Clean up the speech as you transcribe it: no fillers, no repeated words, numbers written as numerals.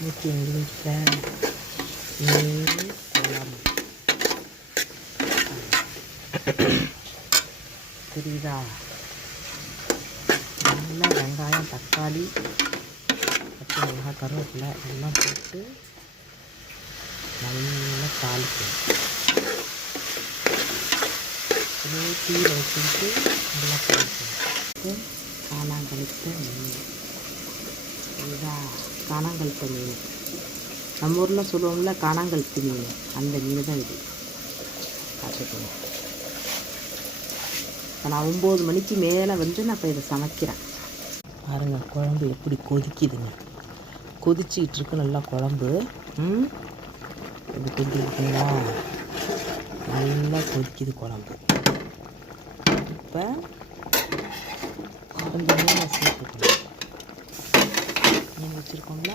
இன்னைக்கு எங்கள் வீட்டில் மீன் குழம்பு தெரியுதா? நல்லா வெங்காயம், தக்காளி, பச்சை மிளகாய், கருவேப்பிலை எல்லாம் போட்டு நல்லா தாளிக்கணும். தீயில் வச்சுக்கிட்டு நல்லா தாளிக்கணும். காணாங்கழுத்த மீன், இதுதா காணாங்கழுத்த மீன். நம்ம ஊரில் சொல்லுவோம்ல காணாங்கழுத்து மீன், அந்த மீன் தான் இது. பார்த்துக்கணும். இப்போ நான் 9 மணிக்கு மேலே வந்து நான் இப்போ இதை சமைக்கிறேன். பாருங்கள் குழம்பு எப்படி கொதிக்குதுங்க. கொதிச்சிக்கிட்டு இருக்கு நல்லா குழம்பு. இது கொதிக்குதுங்களா? நல்லா கொதிக்குது குழம்பு. இப்போ இந்த மீனை சேர்த்துக்கணும். மீன் வச்சுருக்கோம்ல,